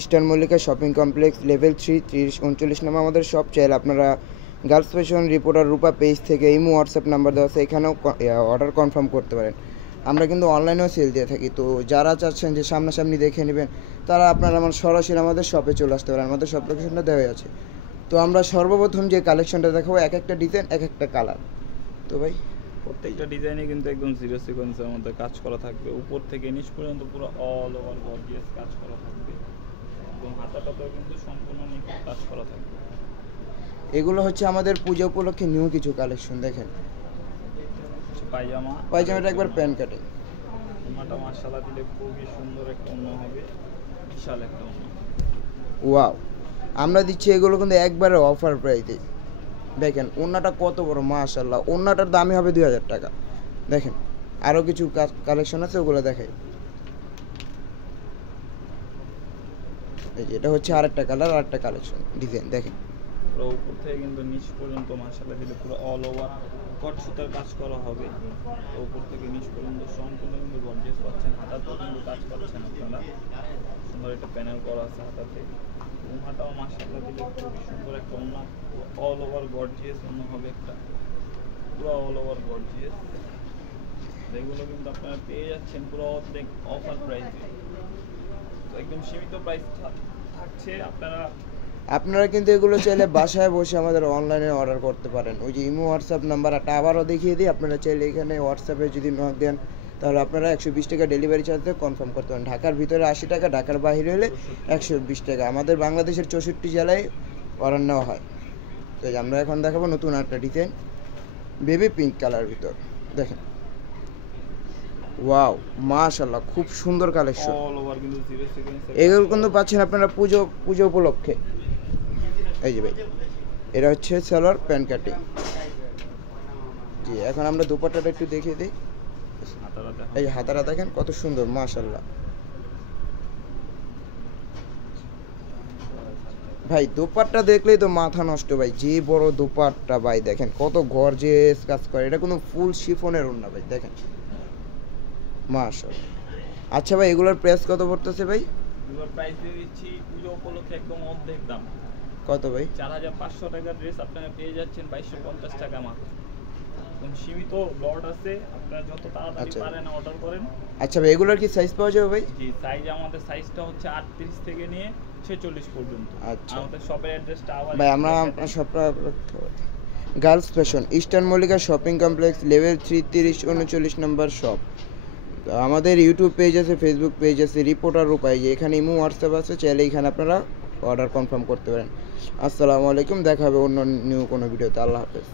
Eastern Mallika shopping complex level 3 3039 নামে আমাদের shop. চাইলে আপনারা গার্লস ফ্যাশন রিপোর্টার রূপা পেজ থেকে ইমো হোয়াটসঅ্যাপ নাম্বার দেওয়া আছে, এখানেও অর্ডার কনফার্ম করতে পারেন। আমরা কিন্তু অনলাইনেও সেল দিয়ে থাকি। তো যারা চাচ্ছেন যে সামনাসামনি দেখে নেবেন তারা আপনারা সরাসরি আমাদের শপে চলে আসতে পারেন। আমাদের শপ লোকেশনটা দেওয়া আছে। তো আমরা সর্বপ্রথম যে কালেকশনটা দেখাবো এক একটা ডিজাইন এক একটা কালার। তো ভাই প্রত্যেকটা ডিজাইনে কিন্তু একদম জিরো সিকোয়েন্সের মধ্যে কাজ করা থাকবে, উপর থেকে নিচ পর্যন্ত পুরো অল ওভার গর্জিয়াস কাজ করা থাকবে এবং হাতাটাতেও কিন্তু সম্পূর্ণ নিখুঁত কাজ করা থাকবে। এগুলো হচ্ছে আমাদের পূজা উপলক্ষে নিউ কিছু কালেকশন। দেখেন পায়জামাটা একবার প্যান্ট কাটে, ওনাটা মাশাআল্লাহ দিলে খুবই সুন্দর একটা ওড়না হবে, বিশাল একটা ওড়না। ওয়াও, আমরা দিচ্ছি এগুলো কিন্তু একবারে অফার প্রাইসে। দেখেন ওড়নাটা কত বড়, মাশাআল্লাহ। ওড়নাটার দামই হবে 2000 টাকা। দেখেন আরও কিছু কালেকশন আছে, ওগুলো দেখাই। এই যে এটা হচ্ছে আরেকটা কালার, আরেকটা কালেকশন ডিজাইন। দেখেন পুরো উপর থেকে কিন্তু নিচ পর্যন্ত মাশাআল্লাহ দিলে পুরো অল ওভার কট সুতার কাজ করা হবে। উপর থেকে নিচ পর্যন্ত সম্পূর্ণ কিন্তু গর্জিয়াস পাচ্ছেন। হাতাতেও কিন্তু কাজ পাচ্ছেন আপনারা, সুন্দর একটা প্যানেল করা আছে হাতাতে। ওড়নাটাও মাশাআল্লাহ দিলে খুবই সুন্দর একটা ওড়না, অল ওভার গর্জিয়াস ওড়না হবে একটা, পুরো অল ওভার গর্জিয়াস। এগুলো কিন্তু আপনারা পেয়ে যাচ্ছেন পুরো অর্ধেক অফার প্রাইসে, একদম সীমিত প্রাইস থাকছে। আপনারা কিন্তু এগুলো চাইলে বাসায় বসে আমাদের অনলাইনে অর্ডার করতে পারেন। ওই যে ইমো হোয়াটসঅ্যাপ নাম্বারটা আবারও দেখিয়ে দিই। আপনারা চাইলে এখানে হোয়াটসঅ্যাপে যদি নক দেন তাহলে আপনারা 120 টাকা ডেলিভারি চার্জ দিয়ে কনফার্ম করতে পারেন। ঢাকার ভিতরে 80 টাকা, ঢাকার বাইরে হলে 120 টাকা। আমাদের বাংলাদেশের 64 জেলায় অর্ডার নেওয়া হয়। তো আমরা এখন দেখাবো নতুন একটা ডিজাইন, বেবি পিঙ্ক কালার ভিতর। দেখেন ওয়াও, মাশাআল্লাহ, খুব সুন্দর কালেকশন। এগুলো কিন্তু পাচ্ছেন আপনারা পুজো উপলক্ষে। এই যে ভাই এটা হচ্ছে সালোয়ার প্যান্ট কাটিং। জি, এখন আমরা দোপাট্টাটা একটু দেখিয়ে দিই। এই হাতাটা দেখেন কত সুন্দর, মাশাআল্লাহ। ভাই দোপাট্টা দেখলেই তো মাথা নষ্ট ভাই, যে বড় দোপাট্টা ভাই। দেখেন কত গর্জিয়াস কাজ করে, এটা কোনো ফুল শিফনের ওড়না ভাই। দেখেন মাশাআল্লাহ। আচ্ছা ভাই এগুলোর প্রাইস কত পড়তেছে ভাই? এগুলোর প্রাইস দিয়ে দিচ্ছি পুজো উপলক্ষে একদম অর্ধেক দাম। কত ভাই? 4500 টাকার ড্রেস আপনারা পেয়ে যাচ্ছেন 2250 টাকা মাত্র। সীমিত লট আছে, আপনারা যত তাড়াতাড়ি পারেন অর্ডার করেন। আচ্ছা ভাই এগুলোর কি সাইজ পাওয়া যাবে ভাই? জি, সাইজ আমাদের সাইজটা হচ্ছে 38 থেকে নিয়ে 46 পর্যন্ত। আচ্ছা, আমাদের শপের অ্যাড্রেসটা আবার ভাই আমরা আপনার শপটা girls fashion eastern Mallika shopping complex level 3 3039 নম্বর শপ। আমাদের ইউটিউব পেজ আছে, ফেসবুক পেজ আছে, রিপোর্টার রূপায়। যে এখানে ইমো হোয়াটসঅ্যাপ আছে, চাইলে এখানে আপনারা অর্ডার কনফার্ম করতে পারেন। আসসালামু আলাইকুম, দেখা হবে অন্য নিউ কোনো ভিডিওতে। আল্লাহ হাফেজ।